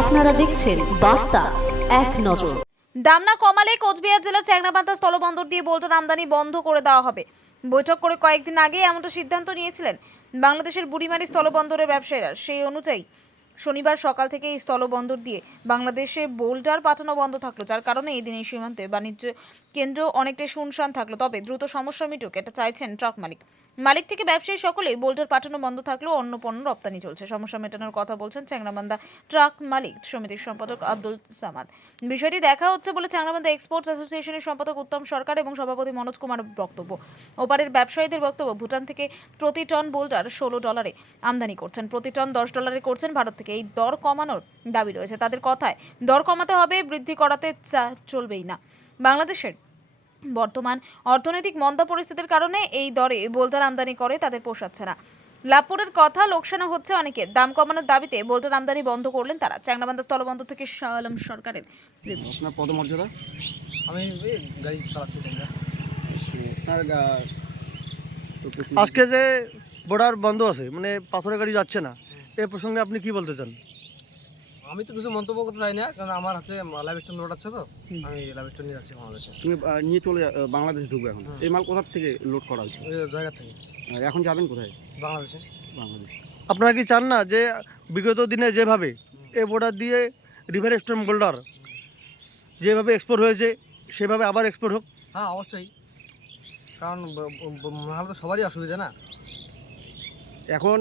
আপনারা দেখছেন বার্তা এক নজর। দাম না কমালে কোচবিহার জেলার চ্যাংরাবান্ধা স্থলবন্দর দিয়ে বোল্টের আমদানি বন্ধ করে দেওয়া হবে। বৈঠক করে কয়েকদিন আগে এমনটা সিদ্ধান্ত নিয়েছিলেন বাংলাদেশের বুড়িমারি স্থলবন্দরের ব্যবসায়ীরা। সেই অনুযায়ী শনিবার সকাল থেকে এই স্থলবন্দর দিয়ে বাংলাদেশে বোল্টার পাঠানো বন্ধ থাকলো, যার কারণে এই দিনে সীমান্তে বাণিজ্য কেন্দ্র অনেকটাই শুনশান থাকলো। তবে দ্রুত সমস্যা মিটুক এটা চাইছেন ট্রাক মালিক থেকে ব্যবসায়ী সকলেই। বোল্টার পাঠানো বন্ধ থাকলেও অন্য পণ্য রপ্তানি চলছে। সমস্যা মেটানোর কথা বলছেন চ্যাংরাবান্ধা ট্রাক মালিক সমিতির সম্পাদক আব্দুল সামাদ। বিষয়টি দেখা হচ্ছে বলে চ্যাংরাবান্ধা এক্সপোর্টস অ্যাসোসিয়েশনের সম্পাদক উত্তম সরকার এবং সভাপতি মনোজ কুমার বক্তব্য। ওপারের ব্যবসায়ীদের বক্তব্য, ভুটান থেকে প্রতি টন বোল্টার $16 আমদানি করছেন, প্রতি টন $10 করছেন ভারত থেকে। এই দর কমানোর দাবি রয়েছে তাদের কথায়। দর কমাতে হবে, বৃদ্ধি করাতে চলবেই না। বাংলাদেশের বর্তমান অর্থনৈতিক মন্দা পরিস্থিতির কারণে এই দরে বোল্টার আমদানি করে তাদের পোষাচ্ছে না। লাভপুরের কথা, লোকসান হচ্ছে অনেকের। দাম কমানোর দাবিতে বোল্টার আমদানি বন্ধ করলেন তারা। চ্যাংরাবান্ধা স্থলবন্দর থেকে শাহ আলম সরকারের রিপোর্ট। আপনার পদমর্যাদা? আমি গাড়ি চালাচ্ছি। আপনার আজকে যে বর্ডার বন্ধ আছে, মানে পাথরের গাড়ি যাচ্ছে না, এই প্রসঙ্গে আপনি কি বলতে চান? আমি তো কিছু মন্তব্য করতে চাই না, কারণ আমার হাতে লাইভ স্টোন লোড আছে, তো আমি লাইভ স্টোন নিয়ে যাচ্ছি বাংলাদেশে। তুমি নিয়ে চলে বাংলাদেশ ঢুকবে এখন। এই মাল কোথা থেকে লোড করা হচ্ছে? ওই জায়গা থেকে। আর এখন যাবেন কোথায়? বাংলাদেশে। বাংলাদেশ। আপনারা কি চান না যে বিগত দিনে যেভাবে এই বর্ডার দিয়ে রিভার স্টোন বোল্ডার যেভাবে এক্সপোর্ট হয়েছে সেভাবে আবার এক্সপোর্ট হোক? হ্যাঁ, অবশ্যই, কারণ নাহলে তো সবারই অসুবিধা না। এখন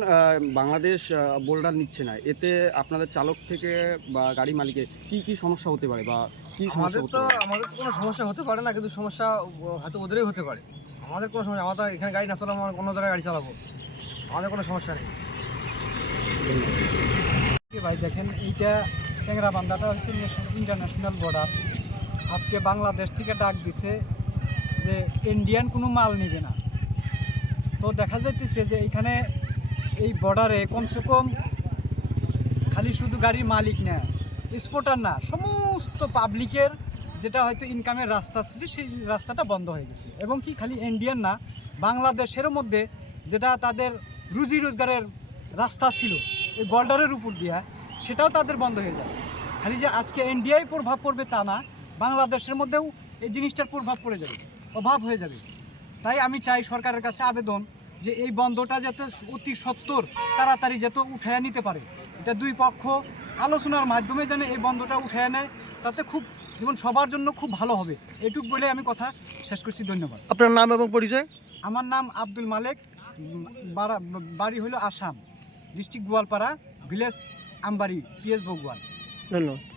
বাংলাদেশ বোল্ডার নিচ্ছে না, এতে আপনাদের চালক থেকে বা গাড়ি মালিকের কি সমস্যা হতে পারে বা কি সমস্যা হতে পারে? আমাদের তো কোনো সমস্যা হতে পারে না, কিন্তু সমস্যা হয়তো ওদেরই হতে পারে। আমাদের কোনো সমস্যা, আমরা তো এখানে গাড়ি না চালাবো, আমরা অন্য জায়গায় গাড়ি চালাবো, আমাদের কোনো সমস্যা নেই। ভাই দেখেন, এইটা চ্যাংরাবান্ধাটা হচ্ছে ইন্টারন্যাশনাল বর্ডার। আজকে বাংলাদেশ থেকে ডাক দিছে যে ইন্ডিয়ান কোনো মাল নিবে না। তো দেখা যাইতেছে যে এইখানে এই বর্ডারে কমসে কম খালি শুধু গাড়ির মালিক না, এক্সপোর্টার না, সমস্ত পাবলিকের যেটা হয়তো ইনকামের রাস্তা ছিল সেই রাস্তাটা বন্ধ হয়ে গেছে। এবং কি খালি ইন্ডিয়ান না, বাংলাদেশের মধ্যে যেটা তাদের রুজি রোজগারের রাস্তা ছিল এই বর্ডারের উপর দিয়া, সেটাও তাদের বন্ধ হয়ে যায়। খালি যে আজকে ইন্ডিয়ায় প্রভাব পড়বে তা না, বাংলাদেশের মধ্যেও এই জিনিসটার প্রভাব পড়ে যাবে, অভাব হয়ে যাবে। তাই আমি চাই সরকারের কাছে আবেদন যে এই বন্ধটা যাতে অতি সত্বর তাড়াতাড়ি যাতে উঠাইয়া নিতে পারে। এটা দুই পক্ষ আলোচনার মাধ্যমে যেন এই বন্ধটা উঠাইয়া নেয়, তাতে খুব যেমন সবার জন্য খুব ভালো হবে। এটুক বলে আমি কথা শেষ করছি। ধন্যবাদ। আপনার নাম এবং পরিচয়? আমার নাম আব্দুল মালেক, বাড়ি হলো Assam, district Goalpara, village Ambari, PS বগুয়াল। ধন্যবাদ।